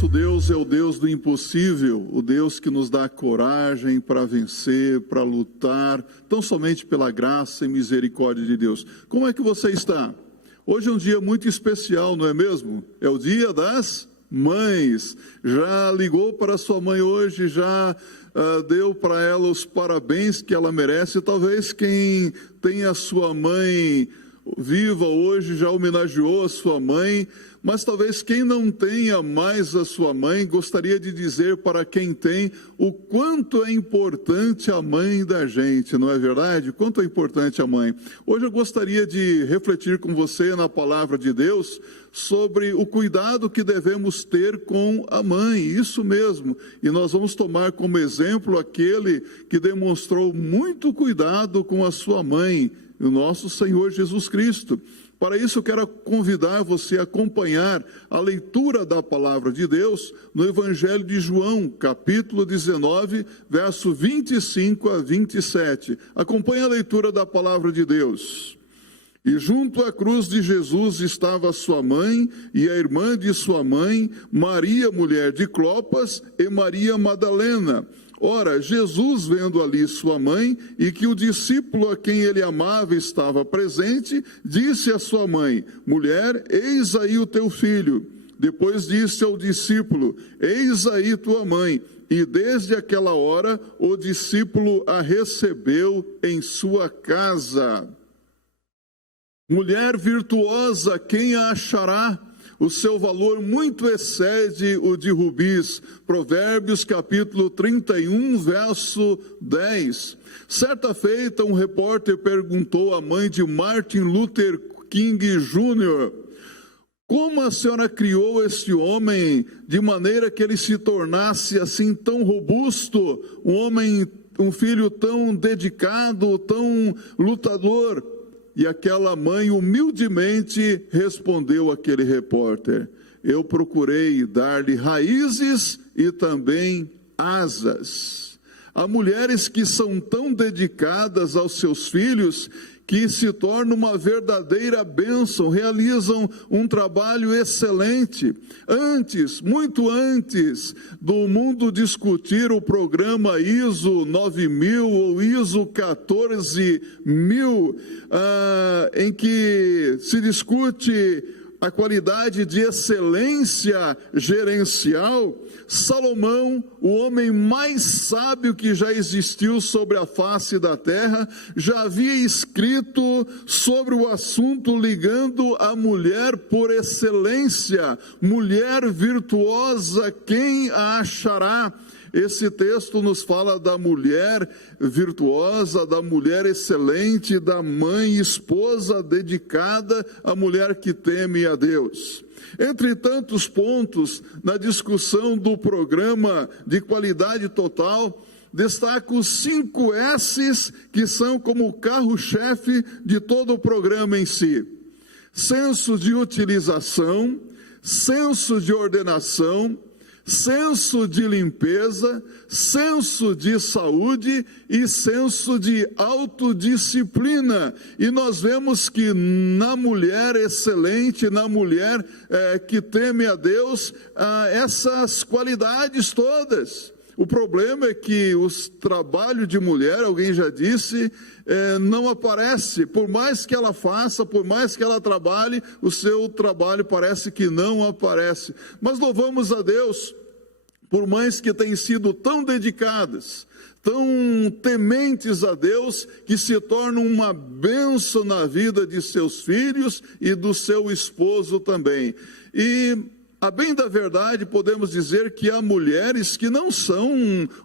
nosso Deus é o Deus do impossível, o Deus que nos dá coragem para vencer, para lutar, tão somente pela graça e misericórdia de Deus. Como é que você está? Hoje é um dia muito especial, não é mesmo? É o dia das mães. Já ligou para sua mãe hoje, já deu para ela os parabéns que ela merece? Talvez quem tem a sua mãe viva hoje já homenageou a sua mãe, mas talvez quem não tenha mais a sua mãe gostaria de dizer para quem tem o quanto é importante a mãe da gente, não é verdade? Quanto é importante a mãe. Hoje eu gostaria de refletir com você na palavra de Deus sobre o cuidado que devemos ter com a mãe, isso mesmo. E nós vamos tomar como exemplo aquele que demonstrou muito cuidado com a sua mãe, o nosso Senhor Jesus Cristo. Para isso eu quero convidar você a acompanhar a leitura da palavra de Deus no Evangelho de João, capítulo 19, verso 25 a 27. Acompanhe a leitura da palavra de Deus. E junto à cruz de Jesus estava sua mãe e a irmã de sua mãe, Maria, mulher de Clopas, e Maria Madalena. Ora, Jesus, vendo ali sua mãe e que o discípulo a quem ele amava estava presente, disse à sua mãe: mulher, eis aí o teu filho. Depois disse ao discípulo: eis aí tua mãe. E desde aquela hora o discípulo a recebeu em sua casa. Mulher virtuosa, quem a achará? O seu valor muito excede o de rubis. Provérbios capítulo 31, verso 10. Certa feita, um repórter perguntou à mãe de Martin Luther King Jr., como a senhora criou esse homem de maneira que ele se tornasse assim tão robusto, um filho tão dedicado, tão lutador? E aquela mãe humildemente respondeu àquele repórter: eu procurei dar-lhe raízes e também asas. Há mulheres que são tão dedicadas aos seus filhos que se tornam uma verdadeira bênção, realizam um trabalho excelente. Antes, muito antes do mundo discutir o programa ISO 9000 ou ISO 14000, em que se discute a qualidade de excelência gerencial, Salomão, o homem mais sábio que já existiu sobre a face da terra, já havia escrito sobre o assunto ligando a mulher por excelência. Mulher virtuosa, quem a achará? Esse texto nos fala da mulher virtuosa, da mulher excelente, da mãe, esposa dedicada, a mulher que teme a Deus. Entre tantos pontos, na discussão do programa de qualidade total, destaco os 5 S's que são como o carro-chefe de todo o programa em si: senso de utilização, senso de ordenação, senso de limpeza, senso de saúde e senso de autodisciplina. E nós vemos que na mulher excelente, na mulher que teme a Deus, essas qualidades todas. O problema é que o trabalho de mulher, alguém já disse, não aparece. Por mais que ela faça, por mais que ela trabalhe, o seu trabalho parece que não aparece. Mas louvamos a Deus por mães que têm sido tão dedicadas, tão tementes a Deus, que se tornam uma bênção na vida de seus filhos e do seu esposo também. E a bem da verdade, podemos dizer que há mulheres que não são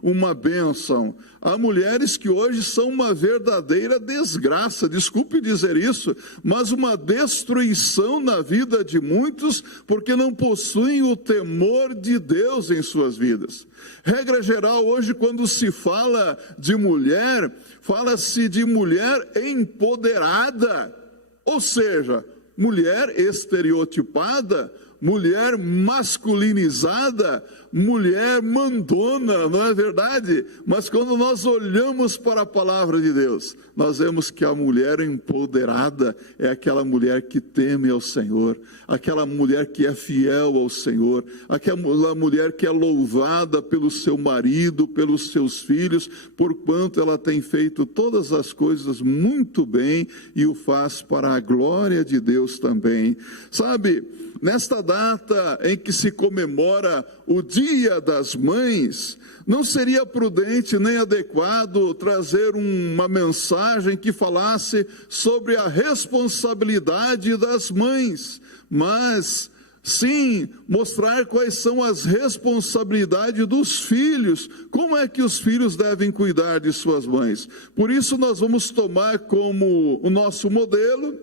uma bênção. Há mulheres que hoje são uma verdadeira desgraça, desculpe dizer isso, mas uma destruição na vida de muitos, porque não possuem o temor de Deus em suas vidas. Regra geral, hoje, quando se fala de mulher, fala-se de mulher empoderada, ou seja, mulher estereotipada, mulher masculinizada, mulher mandona, não é verdade? Mas quando nós olhamos para a palavra de Deus, nós vemos que a mulher empoderada é aquela mulher que teme ao Senhor, aquela mulher que é fiel ao Senhor, aquela mulher que é louvada pelo seu marido, pelos seus filhos, porquanto ela tem feito todas as coisas muito bem e o faz para a glória de Deus também. Sabe, nesta data em que se comemora o Dia das Mães, não seria prudente nem adequado trazer uma mensagem que falasse sobre a responsabilidade das mães, mas sim mostrar quais são as responsabilidades dos filhos, como é que os filhos devem cuidar de suas mães. Por isso nós vamos tomar como o nosso modelo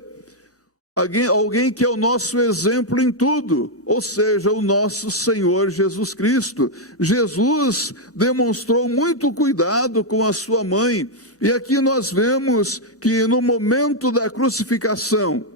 alguém que é o nosso exemplo em tudo, ou seja, o nosso Senhor Jesus Cristo. Jesus demonstrou muito cuidado com a sua mãe, e aqui nós vemos que no momento da crucificação,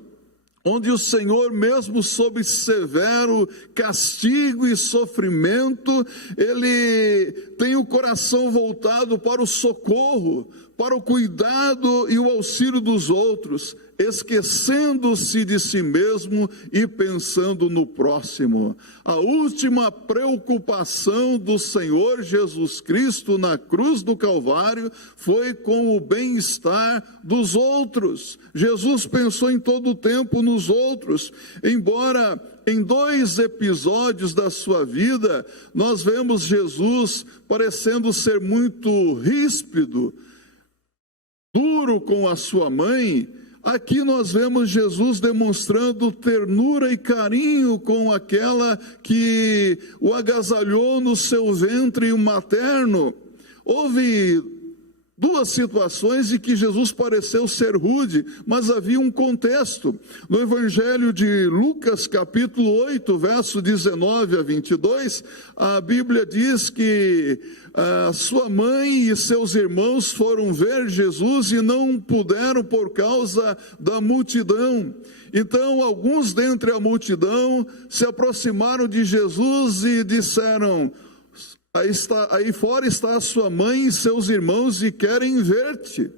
onde o Senhor, mesmo sob severo castigo e sofrimento, ele tem o coração voltado para o socorro, para o cuidado e o auxílio dos outros, esquecendo-se de si mesmo e pensando no próximo. A última preocupação do Senhor Jesus Cristo na cruz do Calvário foi com o bem-estar dos outros. Jesus pensou em todo o tempo nos outros, embora em 2 episódios da sua vida, nós vemos Jesus parecendo ser muito ríspido, duro com a sua mãe. Aqui nós vemos Jesus demonstrando ternura e carinho com aquela que o agasalhou no seu ventre materno. Houve 2 situações em que Jesus pareceu ser rude, mas havia um contexto. No Evangelho de Lucas, capítulo 8, verso 19 a 22, a Bíblia diz que a sua mãe e seus irmãos foram ver Jesus e não puderam por causa da multidão. Então, alguns dentre a multidão se aproximaram de Jesus e disseram: aí fora está a sua mãe e seus irmãos e querem ver-te.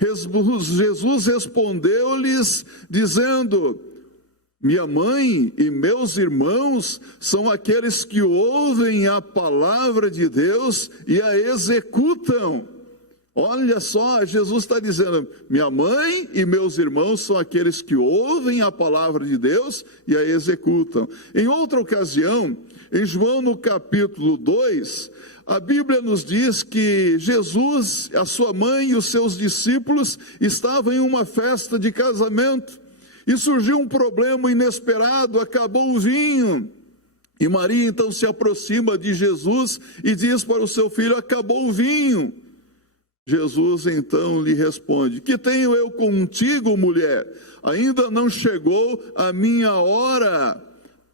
Jesus respondeu-lhes dizendo: minha mãe e meus irmãos são aqueles que ouvem a palavra de Deus e a executam. Olha só, Jesus está dizendo: minha mãe e meus irmãos são aqueles que ouvem a palavra de Deus e a executam. Em outra ocasião, em João no capítulo 2, a Bíblia nos diz que Jesus, a sua mãe e os seus discípulos estavam em uma festa de casamento e surgiu um problema inesperado, acabou o vinho. E Maria então se aproxima de Jesus e diz para o seu filho: acabou o vinho. Jesus então lhe responde: que tenho eu contigo, mulher? Ainda não chegou a minha hora.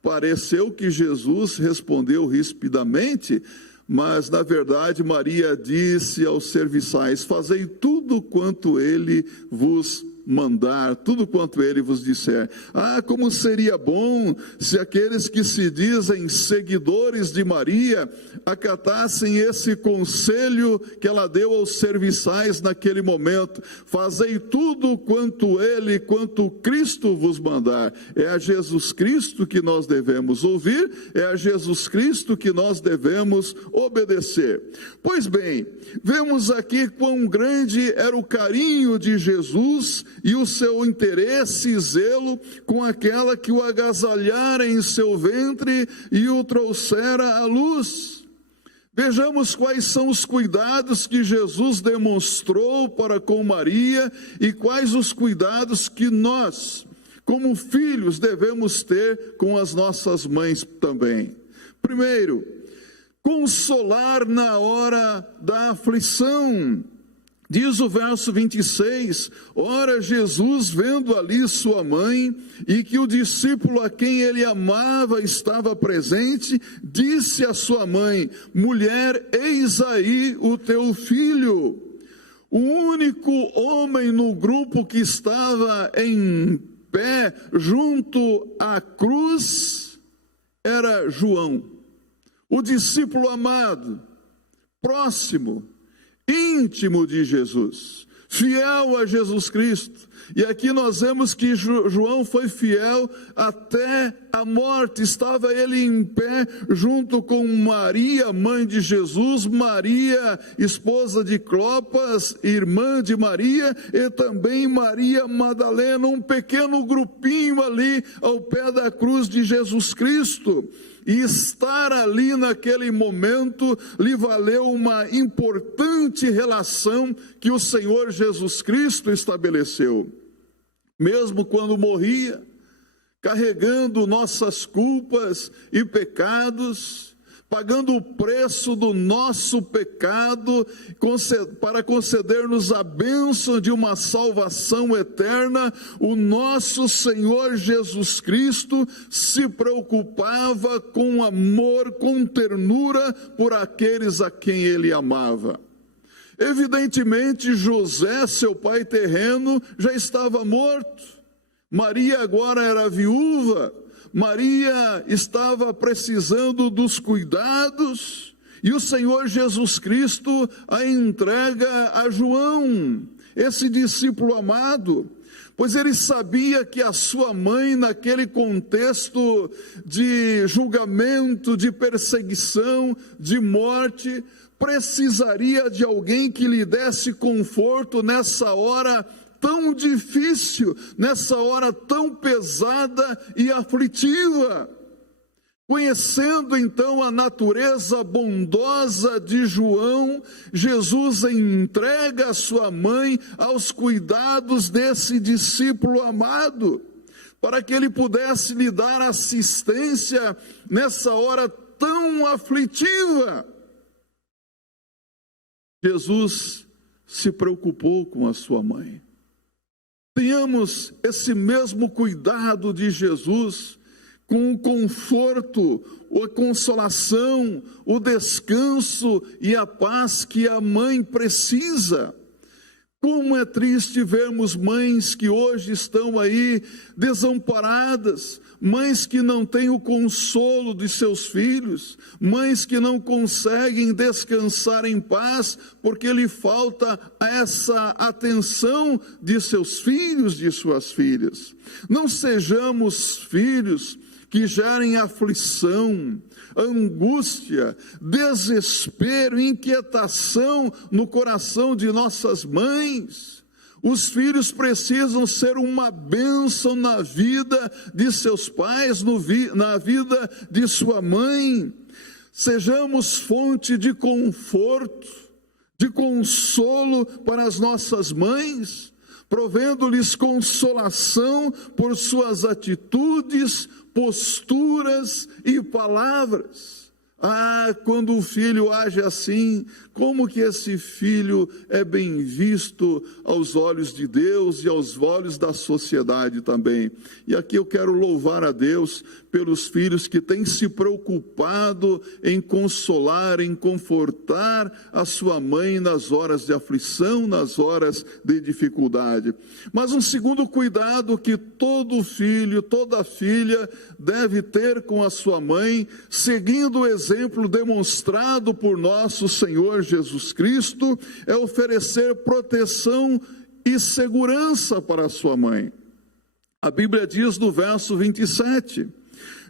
Pareceu que Jesus respondeu rispidamente, mas na verdade Maria disse aos serviçais: fazei tudo quanto ele vos mandar, tudo quanto ele vos disser. Ah, como seria bom se aqueles que se dizem seguidores de Maria acatassem esse conselho que ela deu aos serviçais naquele momento: fazei tudo quanto Cristo vos mandar. É a Jesus Cristo que nós devemos ouvir, é a Jesus Cristo que nós devemos obedecer. Pois bem, vemos aqui quão grande era o carinho de Jesus e o seu interesse e zelo com aquela que o agasalhara em seu ventre e o trouxera à luz. Vejamos quais são os cuidados que Jesus demonstrou para com Maria e quais os cuidados que nós, como filhos, devemos ter com as nossas mães também. Primeiro, consolar na hora da aflição. Diz o verso 26, ora Jesus, vendo ali sua mãe, e que o discípulo a quem ele amava estava presente, disse à sua mãe: mulher, eis aí o teu filho. O único homem no grupo que estava em pé junto à cruz era João, o discípulo amado, próximo, íntimo de Jesus, fiel a Jesus Cristo. E aqui nós vemos que João foi fiel até a morte. Estava ele em pé junto com Maria, mãe de Jesus, Maria, esposa de Clopas, irmã de Maria, e também Maria Madalena, um pequeno grupinho ali ao pé da cruz de Jesus Cristo. E estar ali naquele momento lhe valeu uma importante relação que o Senhor Jesus Cristo estabeleceu. Mesmo quando morria, carregando nossas culpas e pecados, pagando o preço do nosso pecado, para conceder-nos a bênção de uma salvação eterna, o nosso Senhor Jesus Cristo se preocupava com amor, com ternura por aqueles a quem ele amava. Evidentemente, José, seu pai terreno, já estava morto. Maria agora era viúva. Maria estava precisando dos cuidados. E o Senhor Jesus Cristo a entrega a João, esse discípulo amado, pois ele sabia que a sua mãe, naquele contexto de julgamento, de perseguição, de morte, precisaria de alguém que lhe desse conforto nessa hora tão difícil, nessa hora tão pesada e aflitiva. Conhecendo então a natureza bondosa de João, Jesus entrega a sua mãe aos cuidados desse discípulo amado, para que ele pudesse lhe dar assistência nessa hora tão aflitiva. Jesus se preocupou com a sua mãe. Tenhamos esse mesmo cuidado de Jesus com o conforto, a consolação, o descanso e a paz que a mãe precisa. Como é triste vermos mães que hoje estão aí desamparadas, mães que não têm o consolo de seus filhos, mães que não conseguem descansar em paz porque lhe falta essa atenção de seus filhos, de suas filhas. Não sejamos filhos que gerem aflição, angústia, desespero, inquietação no coração de nossas mães. Os filhos precisam ser uma bênção na vida de seus pais, na vida de sua mãe. Sejamos fonte de conforto, de consolo para as nossas mães, provendo-lhes consolação por suas atitudes, posturas e palavras. Quando o filho age assim, como que esse filho é bem visto aos olhos de Deus e aos olhos da sociedade também. E aqui eu quero louvar a Deus pelos filhos que têm se preocupado em consolar, em confortar a sua mãe nas horas de aflição, nas horas de dificuldade. Mas um segundo cuidado que todo filho, toda filha deve ter com a sua mãe, seguindo o exemplo demonstrado por nosso Senhor Jesus Cristo, é oferecer proteção e segurança para a sua mãe. A Bíblia diz no verso 27,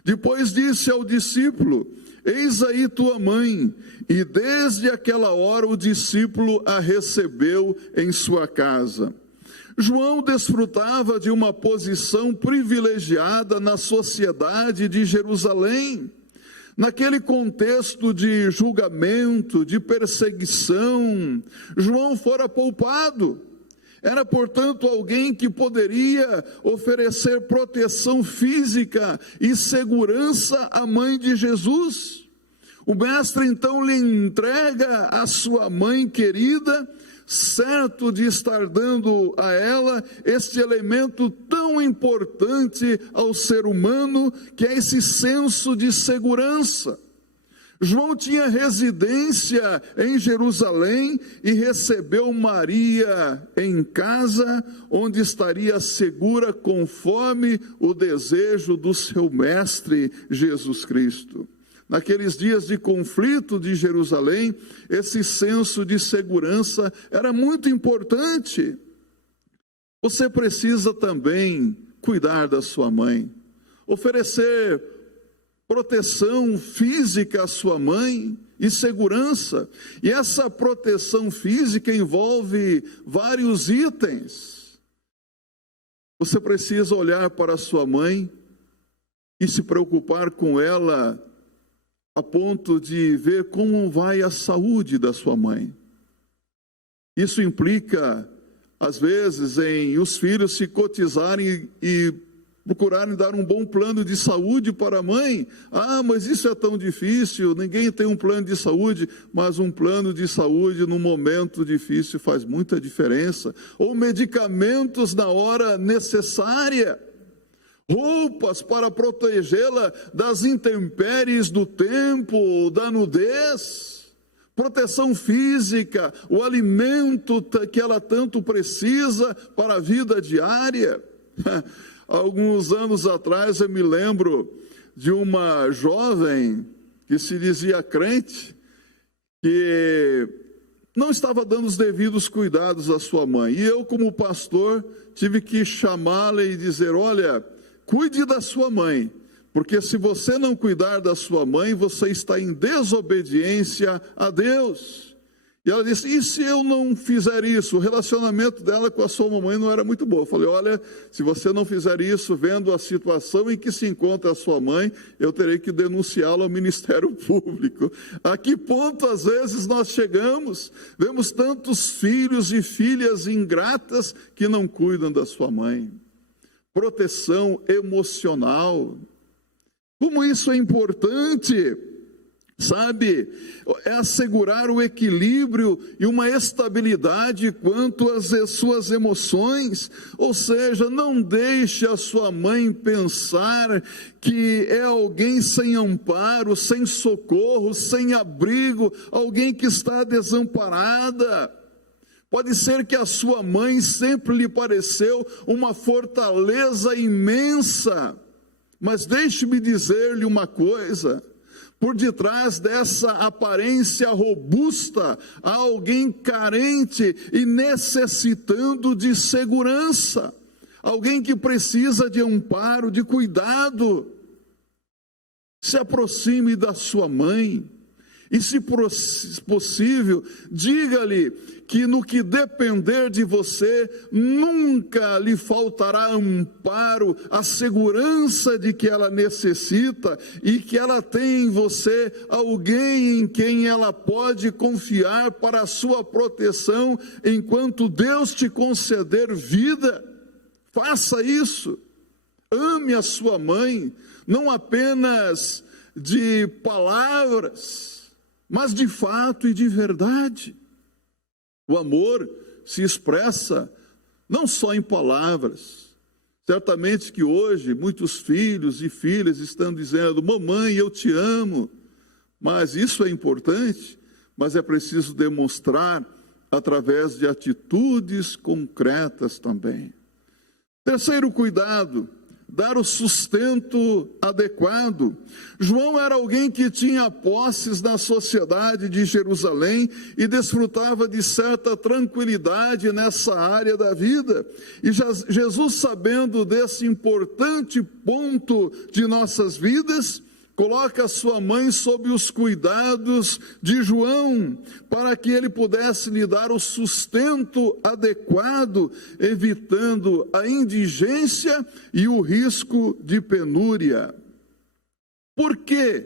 depois disse ao discípulo: eis aí tua mãe. E desde aquela hora o discípulo a recebeu em sua casa. João desfrutava de uma posição privilegiada na sociedade de Jerusalém. Naquele contexto de julgamento, de perseguição, João fora poupado. Era, portanto, alguém que poderia oferecer proteção física e segurança à mãe de Jesus. O mestre, então, lhe entrega a sua mãe querida, certo de estar dando a ela este elemento tão importante ao ser humano, que é esse senso de segurança. João tinha residência em Jerusalém e recebeu Maria em casa, onde estaria segura conforme o desejo do seu mestre Jesus Cristo. Naqueles dias de conflito de Jerusalém, esse senso de segurança era muito importante. Você precisa também cuidar da sua mãe, oferecer proteção física à sua mãe e segurança. E essa proteção física envolve vários itens. Você precisa olhar para a sua mãe e se preocupar com ela a ponto de ver como vai a saúde da sua mãe. Isso implica, às vezes, em os filhos se cotizarem e procurarem dar um bom plano de saúde para a mãe. Mas isso é tão difícil, ninguém tem um plano de saúde. Mas um plano de saúde num momento difícil faz muita diferença. Ou medicamentos na hora necessária. Roupas para protegê-la das intempéries do tempo, da nudez. Proteção física, o alimento que ela tanto precisa para a vida diária. Alguns anos atrás eu me lembro de uma jovem que se dizia crente, que não estava dando os devidos cuidados à sua mãe. E eu, como pastor, tive que chamá-la e dizer: olha, cuide da sua mãe, porque se você não cuidar da sua mãe, você está em desobediência a Deus. E ela disse: e se eu não fizer isso? O relacionamento dela com a sua mamãe não era muito bom. Eu falei: olha, se você não fizer isso, vendo a situação em que se encontra a sua mãe, eu terei que denunciá-la ao Ministério Público. A que ponto às vezes nós chegamos? Vemos tantos filhos e filhas ingratas que não cuidam da sua mãe. Proteção emocional. Como isso é importante! Sabe, é assegurar o equilíbrio e uma estabilidade quanto às suas emoções. Ou seja, não deixe a sua mãe pensar que é alguém sem amparo, sem socorro, sem abrigo, alguém que está desamparada. Pode ser que a sua mãe sempre lhe pareceu uma fortaleza imensa, mas deixe-me dizer-lhe uma coisa: por detrás dessa aparência robusta, há alguém carente e necessitando de segurança. Alguém que precisa de amparo, de cuidado. Se aproxime da sua mãe. E se possível, diga-lhe que no que depender de você, nunca lhe faltará amparo, a segurança de que ela necessita e que ela tem em você alguém em quem ela pode confiar para a sua proteção enquanto Deus te conceder vida. Faça isso. Ame a sua mãe, não apenas de palavras, mas de fato e de verdade. O amor se expressa não só em palavras. Certamente que hoje muitos filhos e filhas estão dizendo: mamãe, eu te amo. Mas isso é importante, mas é preciso demonstrar através de atitudes concretas também. Terceiro cuidado: dar o sustento adequado. João era alguém que tinha posses na sociedade de Jerusalém e desfrutava de certa tranquilidade nessa área da vida. E Jesus, sabendo desse importante ponto de nossas vidas, coloca sua mãe sob os cuidados de João, para que ele pudesse lhe dar o sustento adequado, evitando a indigência e o risco de penúria. Por que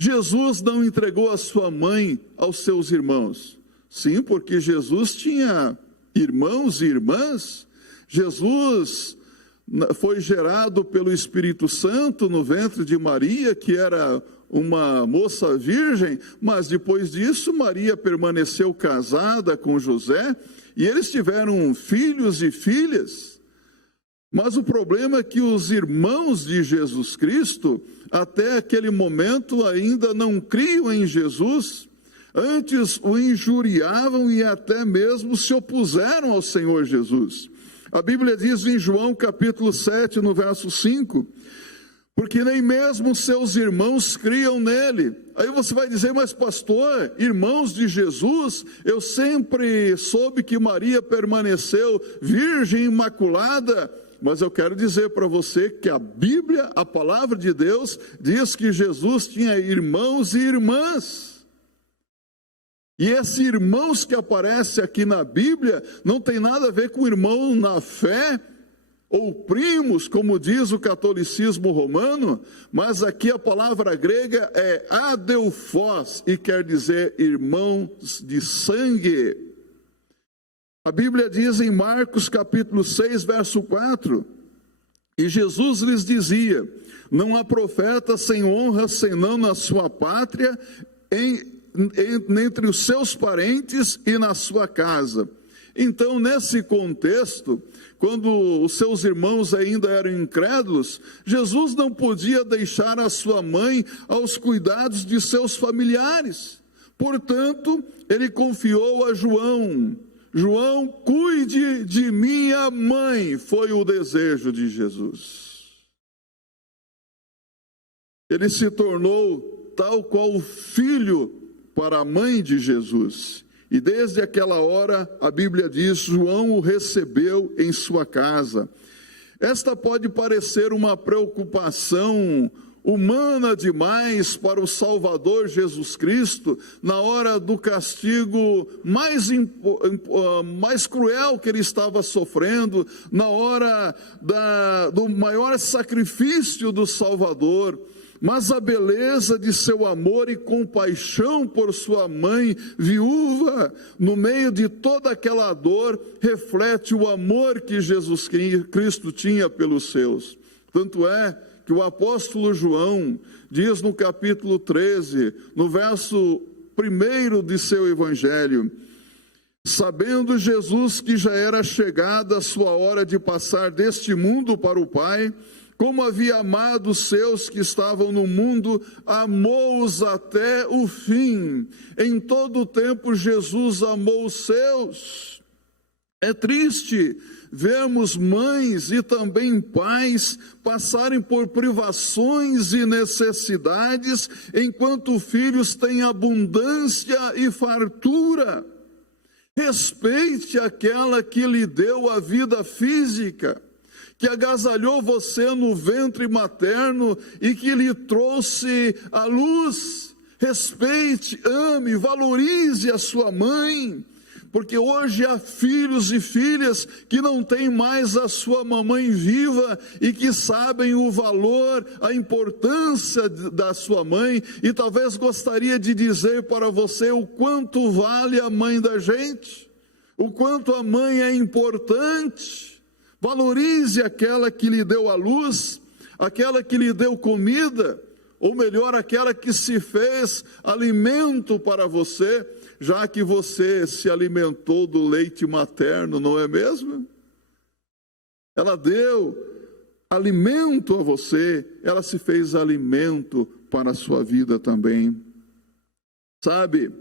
Jesus não entregou a sua mãe aos seus irmãos? Sim, porque Jesus tinha irmãos e irmãs. Jesus foi gerado pelo Espírito Santo no ventre de Maria, que era uma moça virgem, mas depois disso Maria permaneceu casada com José, e eles tiveram filhos e filhas. Mas o problema é que os irmãos de Jesus Cristo, até aquele momento, ainda não criam em Jesus, antes o injuriavam e até mesmo se opuseram ao Senhor Jesus. A Bíblia diz em João capítulo 7, no verso 5, porque nem mesmo seus irmãos criam nele. Aí você vai dizer, mas pastor, irmãos de Jesus, eu sempre soube que Maria permaneceu virgem imaculada. Mas eu quero dizer para você que a Bíblia, a palavra de Deus, diz que Jesus tinha irmãos e irmãs. E esses irmãos que aparecem aqui na Bíblia não tem nada a ver com irmão na fé, ou primos, como diz o catolicismo romano, mas aqui a palavra grega é adelphos, e quer dizer irmãos de sangue. A Bíblia diz em Marcos capítulo 6, verso 4, e Jesus lhes dizia, não há profeta sem honra senão na sua pátria, entre os seus parentes e na sua casa. Então, nesse contexto, quando os seus irmãos ainda eram incrédulos, Jesus não podia deixar a sua mãe aos cuidados de seus familiares. Portanto, ele confiou a João. João, cuide de minha mãe, foi o desejo de Jesus. Ele se tornou tal qual o filho para a mãe de Jesus. E desde aquela hora, a Bíblia diz, João o recebeu em sua casa. Esta pode parecer uma preocupação humana demais para o Salvador Jesus Cristo, na hora do castigo mais cruel que ele estava sofrendo, na hora do maior sacrifício do Salvador. Mas a beleza de seu amor e compaixão por sua mãe viúva, no meio de toda aquela dor, reflete o amor que Jesus Cristo tinha pelos seus. Tanto é que o apóstolo João diz no capítulo 13, no verso 1 de seu evangelho, sabendo Jesus que já era chegada a sua hora de passar deste mundo para o Pai, como havia amado os seus que estavam no mundo, amou-os até o fim. Em todo o tempo Jesus amou os seus. É triste vermos mães e também pais passarem por privações e necessidades, enquanto filhos têm abundância e fartura. Respeite aquela que lhe deu a vida física, que agasalhou você no ventre materno e que lhe trouxe a luz. Respeite, ame, valorize a sua mãe, porque hoje há filhos e filhas que não têm mais a sua mamãe viva e que sabem o valor, a importância da sua mãe, e talvez gostaria de dizer para você o quanto vale a mãe da gente, o quanto a mãe é importante. Valorize aquela que lhe deu a luz, aquela que lhe deu comida, ou melhor, aquela que se fez alimento para você, já que você se alimentou do leite materno, não é mesmo? Ela deu alimento a você, ela se fez alimento para a sua vida também. Sabe,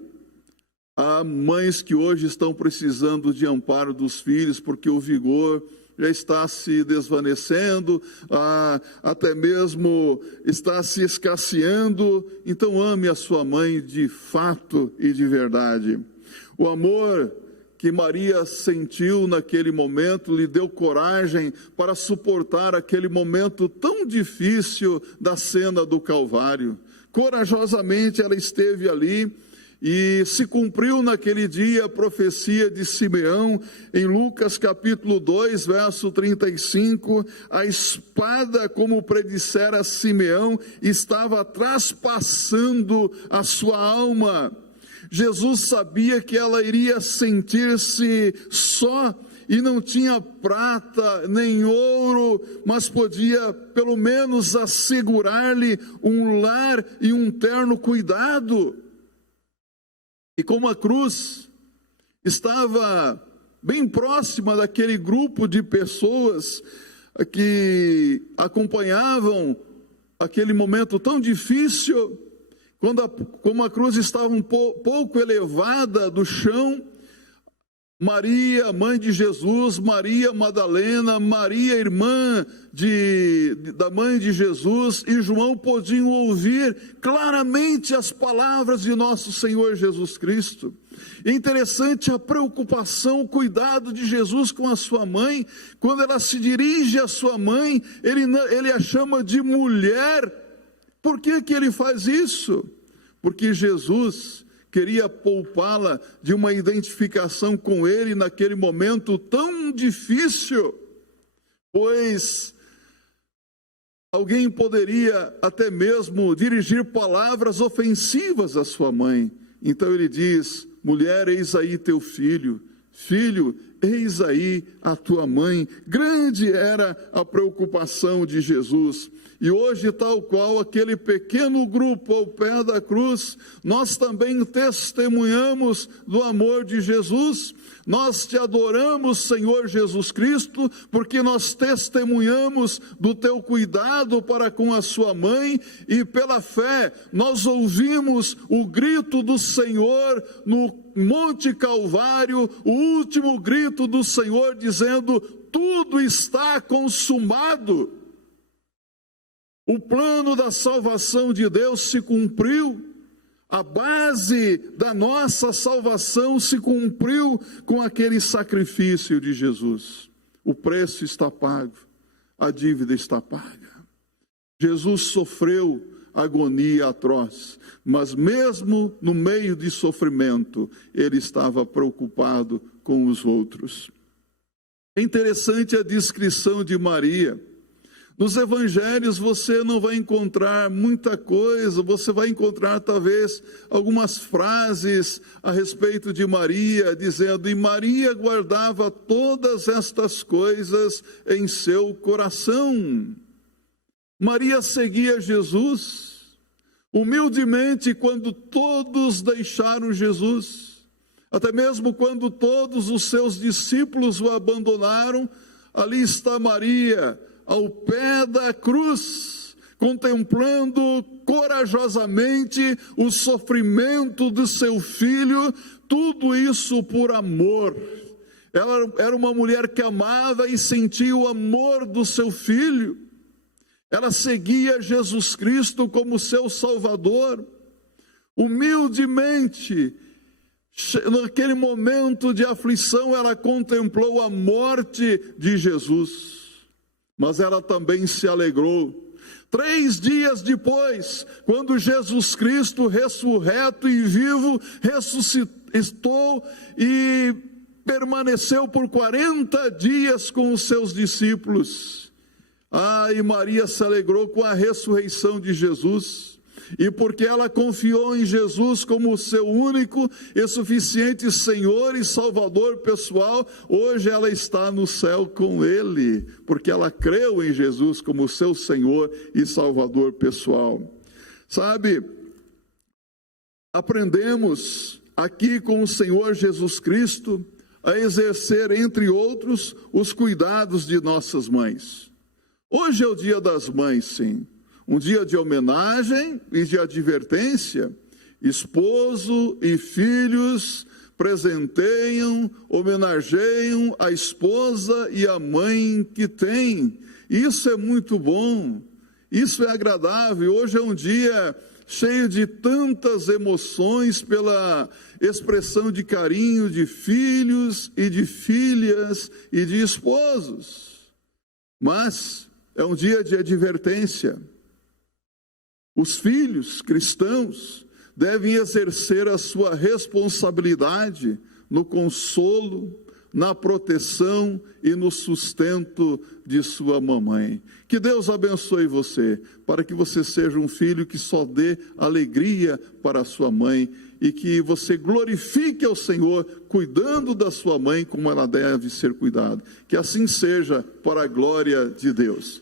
há mães que hoje estão precisando de amparo dos filhos, porque o vigor já está se desvanecendo, até mesmo está se escasseando. Então ame a sua mãe de fato e de verdade. O amor que Maria sentiu naquele momento lhe deu coragem para suportar aquele momento tão difícil da cena do Calvário. Corajosamente ela esteve ali. E se cumpriu naquele dia a profecia de Simeão, em Lucas capítulo 2, verso 35, a espada, como predissera Simeão, estava traspassando a sua alma. Jesus sabia que ela iria sentir-se só, e não tinha prata nem ouro, mas podia pelo menos assegurar-lhe um lar e um terno cuidado. E como a cruz estava bem próxima daquele grupo de pessoas, que acompanhavam aquele momento tão difícil, como a cruz estava um pouco elevada do chão, Maria, mãe de Jesus, Maria Madalena, Maria, irmã da mãe de Jesus, e João podiam ouvir claramente as palavras de nosso Senhor Jesus Cristo. É interessante a preocupação, o cuidado de Jesus com a sua mãe. Quando ela se dirige à sua mãe, ele a chama de mulher. Por que ele faz isso? Porque Jesus queria poupá-la de uma identificação com ele naquele momento tão difícil, pois alguém poderia até mesmo dirigir palavras ofensivas à sua mãe. Então ele diz: mulher, eis aí teu filho, filho, eis aí a tua mãe. Grande era a preocupação de Jesus. E hoje, tal qual aquele pequeno grupo ao pé da cruz, nós também testemunhamos do amor de Jesus. Nós te adoramos, Senhor Jesus Cristo, porque nós testemunhamos do teu cuidado para com a sua mãe, e pela fé nós ouvimos o grito do Senhor no Monte Calvário, o último grito do Senhor dizendo: tudo está consumado. O plano da salvação de Deus se cumpriu, a base da nossa salvação se cumpriu com aquele sacrifício de Jesus. O preço está pago, a dívida está paga. Jesus sofreu agonia atroz, mas mesmo no meio de sofrimento, ele estava preocupado com os outros. É interessante a descrição de Maria. Nos evangelhos você não vai encontrar muita coisa, você vai encontrar talvez algumas frases a respeito de Maria, dizendo: e Maria guardava todas estas coisas em seu coração. Maria seguia Jesus, humildemente, quando todos deixaram Jesus, até mesmo quando todos os seus discípulos o abandonaram, ali está Maria, ao pé da cruz, contemplando corajosamente o sofrimento de seu filho, tudo isso por amor. Ela era uma mulher que amava e sentia o amor do seu filho. Ela seguia Jesus Cristo como seu Salvador. Humildemente, naquele momento de aflição, ela contemplou a morte de Jesus. Mas ela também se alegrou. 3 dias depois, quando Jesus Cristo, ressurreto e vivo, ressuscitou e permaneceu por 40 dias com os seus discípulos. E Maria se alegrou com a ressurreição de Jesus. E porque ela confiou em Jesus como seu único e suficiente Senhor e Salvador pessoal, hoje ela está no céu com Ele, porque ela creu em Jesus como seu Senhor e Salvador pessoal. Sabe, aprendemos aqui com o Senhor Jesus Cristo a exercer, entre outros, os cuidados de nossas mães. Hoje é o Dia das Mães, sim. Um dia de homenagem e de advertência. Esposo e filhos presenteiam, homenageiam a esposa e a mãe que tem. Isso é muito bom, isso é agradável. Hoje é um dia cheio de tantas emoções pela expressão de carinho de filhos e de filhas e de esposos. Mas é um dia de advertência. Os filhos cristãos devem exercer a sua responsabilidade no consolo, na proteção e no sustento de sua mamãe. Que Deus abençoe você, para que você seja um filho que só dê alegria para a sua mãe e que você glorifique ao Senhor cuidando da sua mãe como ela deve ser cuidada. Que assim seja, para a glória de Deus.